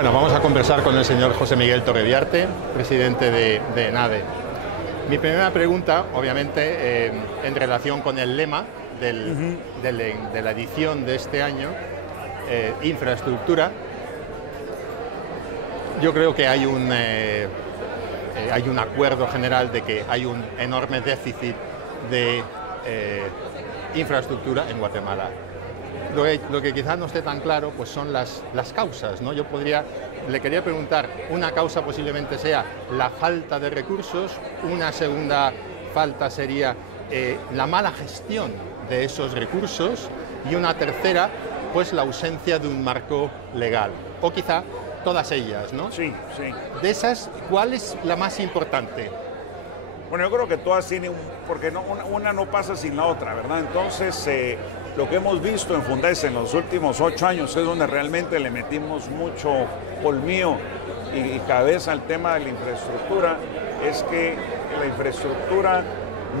Bueno, vamos a conversar con el señor José Miguel Torreviarte, presidente de ENADE. Mi primera pregunta, obviamente, en relación con el lema de la edición de este año, infraestructura. Yo creo que hay un acuerdo general de que hay un enorme déficit de infraestructura en Guatemala. Lo que quizás no esté tan claro pues son las causas, ¿no? Le quería preguntar, una causa posiblemente sea la falta de recursos, una segunda falta sería la mala gestión de esos recursos y una tercera, pues la ausencia de un marco legal, o quizá todas ellas, ¿no? Sí, sí. De esas, ¿cuál es la más importante? Bueno, yo creo que todas tienen, porque una no pasa sin la otra, ¿verdad? Entonces, lo que hemos visto en Fundesa en los últimos 8 años es donde realmente le metimos mucho colmillo y cabeza al tema de la infraestructura, es que la infraestructura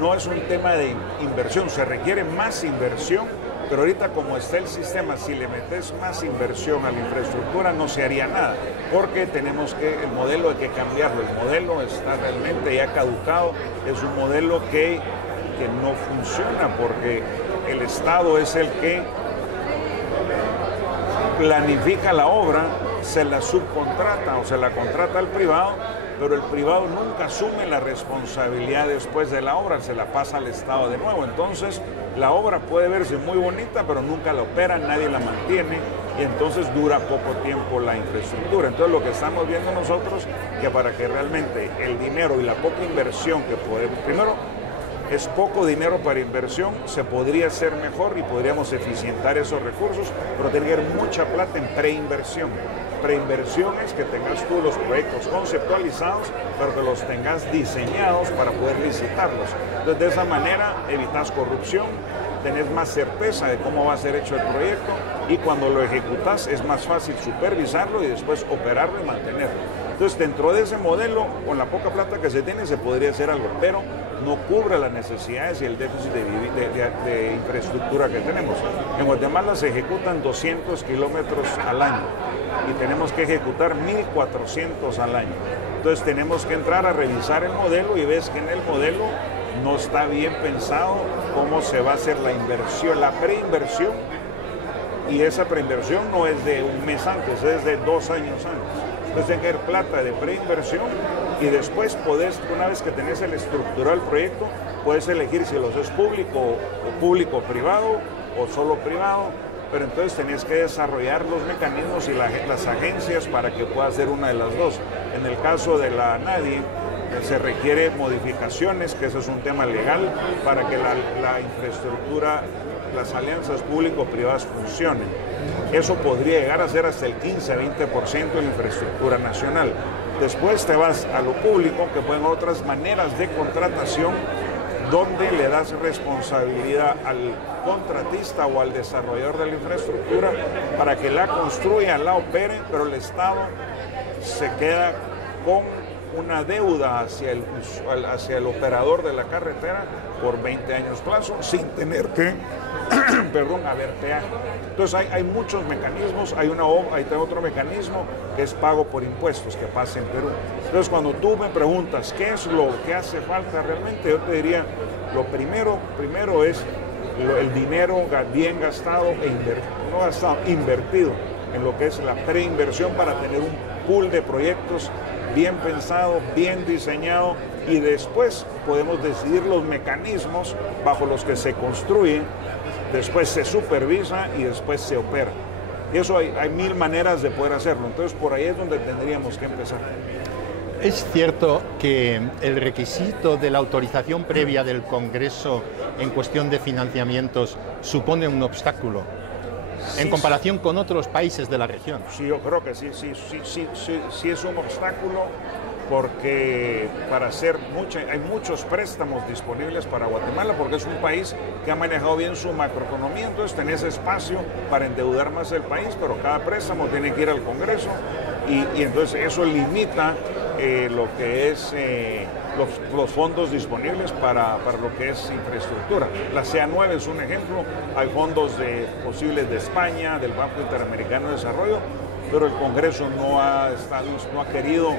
no es un tema de inversión, se requiere más inversión, pero ahorita como está el sistema, si le metes más inversión a la infraestructura no se haría nada, porque el modelo hay que cambiarlo, el modelo está realmente ya caducado, es un modelo que no funciona porque el Estado es el que planifica la obra, se la subcontrata o se la contrata al privado, pero el privado nunca asume la responsabilidad después de la obra, se la pasa al Estado de nuevo. Entonces, la obra puede verse muy bonita, pero nunca la opera, nadie la mantiene y entonces dura poco tiempo la infraestructura. Entonces, lo que estamos viendo nosotros, que para que realmente el dinero y la poca inversión que podemos, primero, es poco dinero para inversión, se podría hacer mejor y podríamos eficientar esos recursos, pero tiene que haber mucha plata en preinversión. Preinversión es que tengas tú los proyectos conceptualizados, pero que los tengas diseñados para poder licitarlos. Entonces, de esa manera evitas corrupción, tenés más certeza de cómo va a ser hecho el proyecto y cuando lo ejecutas es más fácil supervisarlo y después operarlo y mantenerlo. Entonces, dentro de ese modelo, con la poca plata que se tiene, se podría hacer algo, pero no cubre las necesidades y el déficit de infraestructura que tenemos. En Guatemala se ejecutan 200 kilómetros al año y tenemos que ejecutar 1.400 al año. Entonces, tenemos que entrar a revisar el modelo y ves que en el modelo no está bien pensado cómo se va a hacer la inversión, la preinversión, y esa preinversión no es de un mes antes, es de 2 años antes. Entonces tiene que haber plata de preinversión y después una vez que tenés el estructural proyecto, puedes elegir si los es público o público-privado o solo privado, pero entonces tenés que desarrollar los mecanismos y las agencias para que pueda ser una de las dos. En el caso de la ANADIE, se requiere modificaciones, que ese es un tema legal, para que la infraestructura, las alianzas público-privadas funcionen. Eso podría llegar a ser hasta el 15 a 20% de la infraestructura nacional. Después te vas a lo público, que pueden otras maneras de contratación, donde le das responsabilidad al contratista o al desarrollador de la infraestructura para que la construya, la opere, pero el Estado se queda con una deuda hacia el operador de la carretera por 20 años plazo, sin tener que haber peaje. Entonces hay muchos mecanismos, hay otro mecanismo que es pago por impuestos que pasa en Perú. Entonces, cuando tú me preguntas qué es lo que hace falta realmente, yo te diría, lo primero es el dinero bien gastado invertido en lo que es la preinversión para tener un pool de proyectos bien pensado, bien diseñado, y después podemos decidir los mecanismos bajo los que se construye, después se supervisa y después se opera. Y eso hay 1000 maneras de poder hacerlo, entonces por ahí es donde tendríamos que empezar. ¿Es cierto que el requisito de la autorización previa del Congreso en cuestión de financiamientos supone un obstáculo en comparación con otros países de la región? Sí, yo creo que sí es un obstáculo, porque hay muchos préstamos disponibles para Guatemala, porque es un país que ha manejado bien su macroeconomía, entonces tenés espacio para endeudar más el país, pero cada préstamo tiene que ir al Congreso y entonces eso limita lo que es los fondos disponibles para lo que es infraestructura. La CA9 es un ejemplo, hay fondos posibles de España, del Banco Interamericano de Desarrollo, pero el Congreso no ha querido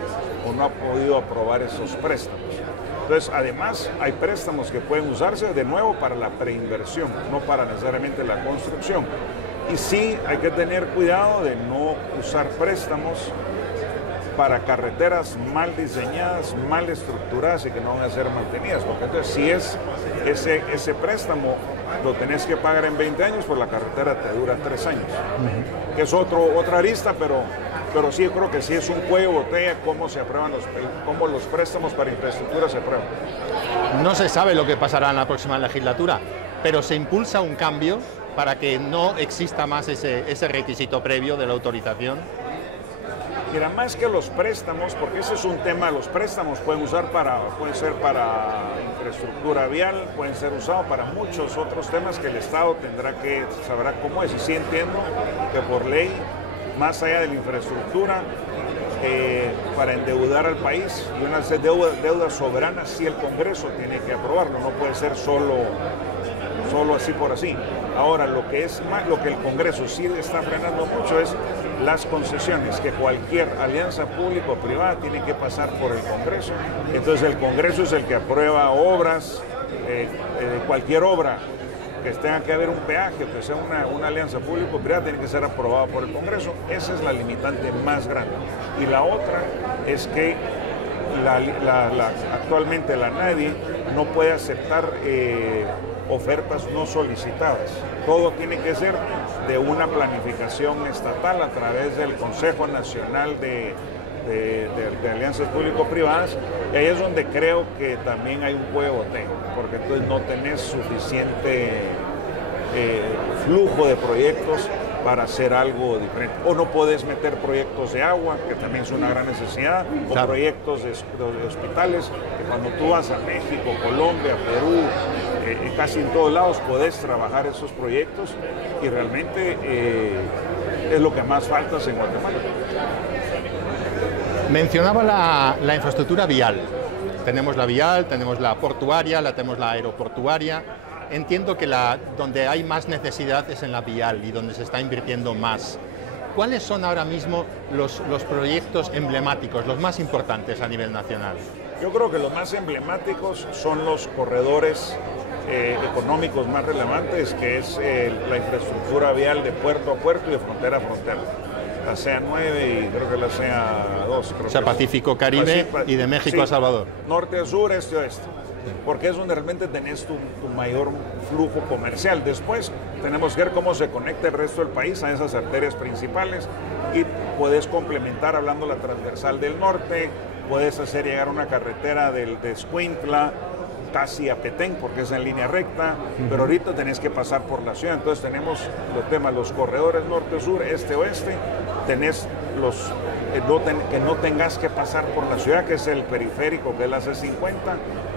o no ha podido aprobar esos préstamos. Entonces, además, hay préstamos que pueden usarse de nuevo para la preinversión, no para necesariamente la construcción. Y sí hay que tener cuidado de no usar préstamos para carreteras mal diseñadas, mal estructuradas y que no van a ser mantenidas, porque entonces si es ese préstamo lo tenés que pagar en 20 años, pues la carretera te dura 3 años. Que es otra arista, pero sí creo que sí es un cuello de botella cómo se aprueban cómo los préstamos para infraestructura se aprueban. No se sabe lo que pasará en la próxima legislatura, pero se impulsa un cambio para que no exista más ese requisito previo de la autorización. Mira, más que los préstamos, porque ese es un tema, los préstamos pueden ser para infraestructura vial, pueden ser usados para muchos otros temas que el Estado sabrá cómo es. Y sí entiendo que por ley, más allá de la infraestructura, para endeudar al país y una deuda soberana, sí el Congreso tiene que aprobarlo, no puede ser solo así por así. Ahora, lo que el Congreso sí está frenando mucho es las concesiones, que cualquier alianza público-privada tiene que pasar por el Congreso. Entonces el Congreso es el que aprueba obras, cualquier obra que tenga que haber un peaje, que sea una alianza público-privada, tiene que ser aprobada por el Congreso. Esa es la limitante más grande. Y la otra es que actualmente la NADI no puede aceptar ofertas no solicitadas. Todo tiene que ser de una planificación estatal a través del Consejo Nacional de Alianzas Público-Privadas, y ahí es donde creo que también hay un cuello de botella, porque entonces no tenés suficiente flujo de proyectos para hacer algo diferente. O no podés meter proyectos de agua, que también es una gran necesidad, o claro, proyectos de hospitales, que cuando tú vas a México, Colombia, Perú, casi en todos lados podés trabajar esos proyectos, y realmente es lo que más falta en Guatemala. Mencionaba la infraestructura vial. Tenemos la vial, tenemos la portuaria, tenemos la aeroportuaria. Entiendo que donde hay más necesidad es en la vial y donde se está invirtiendo más. ¿Cuáles son ahora mismo los proyectos emblemáticos, los más importantes a nivel nacional? Yo creo que los más emblemáticos son los corredores económicos más relevantes, que es la infraestructura vial de puerto a puerto y de frontera a frontera. La CA9 y creo que la CA2. O sea, Pacífico Caribe y de México a Salvador. Norte a sur, este a oeste. Porque es donde realmente tenés tu mayor flujo comercial. Después tenemos que ver cómo se conecta el resto del país a esas arterias principales, y puedes complementar hablando la transversal del norte, puedes hacer llegar una carretera de Escuintla casi a Petén, porque es en línea recta, pero ahorita tenés que pasar por la ciudad. Entonces tenemos los temas, los corredores norte-sur, este-oeste, tenés que no tengas que pasar por la ciudad, que es el periférico, que es la C50,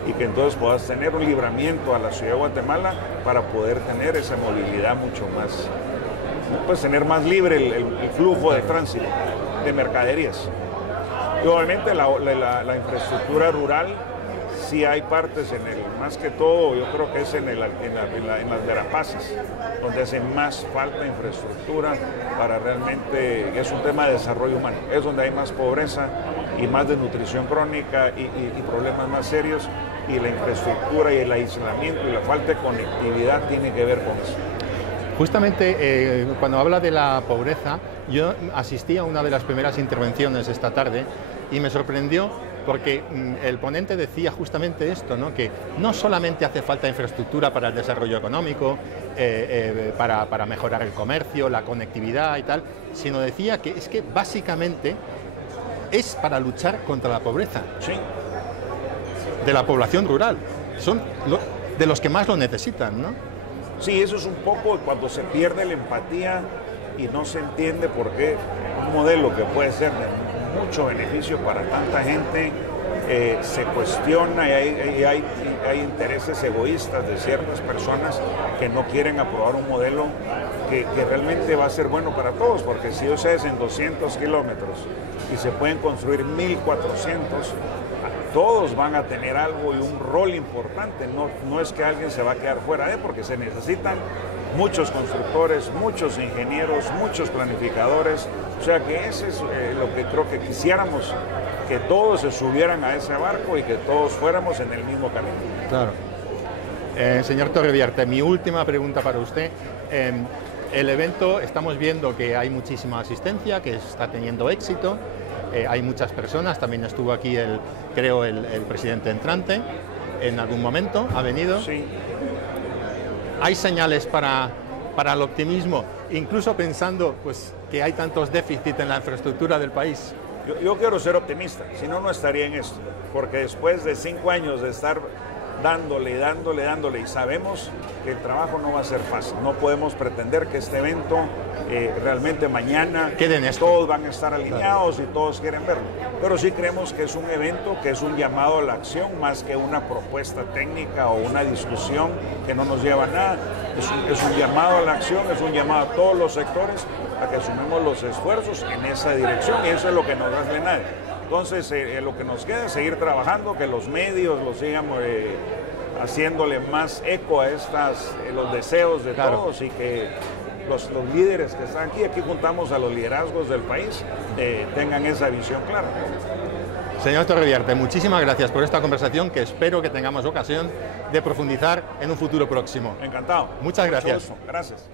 y que entonces puedas tener un libramiento a la ciudad de Guatemala para poder tener esa movilidad mucho más, pues tener más libre el flujo de tránsito de mercaderías. Y obviamente la infraestructura rural, sí hay partes más que todo, yo creo que es en las Verapaces, donde hace más falta infraestructura para realmente, es un tema de desarrollo humano, es donde hay más pobreza y más desnutrición crónica y problemas más serios, y la infraestructura y el aislamiento y la falta de conectividad tiene que ver con eso. Justamente cuando habla de la pobreza, yo asistí a una de las primeras intervenciones esta tarde y me sorprendió porque el ponente decía justamente esto, ¿no? Que no solamente hace falta infraestructura para el desarrollo económico, para mejorar el comercio, la conectividad y tal, sino decía que es que básicamente es para luchar contra la pobreza. Sí. De la población rural. Son de los que más lo necesitan, ¿no? Sí, eso es un poco cuando se pierde la empatía y no se entiende por qué un modelo que puede ser de mucho beneficio para tanta gente se cuestiona, y hay intereses egoístas de ciertas personas que no quieren aprobar un modelo que realmente va a ser bueno para todos, porque si ustedes en 200 kilómetros y se pueden construir 1.400, todos van a tener algo y un rol importante. No es que alguien se va a quedar fuera porque se necesitan muchos constructores, muchos ingenieros, muchos planificadores. O sea que ese es lo que creo que quisiéramos, que todos se subieran a ese barco y que todos fuéramos en el mismo camino. Claro. Señor Torreviarte, mi última pregunta para usted. El evento, estamos viendo que hay muchísima asistencia, que está teniendo éxito, hay muchas personas, también estuvo aquí creo el presidente entrante, en algún momento ha venido. Sí. Hay señales para el optimismo, incluso pensando pues, que hay tantos déficits en la infraestructura del país. Yo quiero ser optimista, si no, no estaría en esto, porque después de 5 años de estar dándole, y sabemos que el trabajo no va a ser fácil. No podemos pretender que este evento realmente mañana todos van a estar alineados y todos quieren verlo. Pero sí creemos que es un evento que es un llamado a la acción más que una propuesta técnica o una discusión que no nos lleva a nada. Es un llamado a la acción, es un llamado a todos los sectores a que asumamos los esfuerzos en esa dirección y eso es lo que nos hace nadie. Entonces, lo que nos queda es seguir trabajando, que los medios lo sigan haciéndole más eco a los deseos de todos y que los líderes que están aquí juntamos a los liderazgos del país, tengan esa visión clara. Señor Torreviarte, muchísimas gracias por esta conversación que espero que tengamos ocasión de profundizar en un futuro próximo. Encantado. Muchas gracias. Gracias.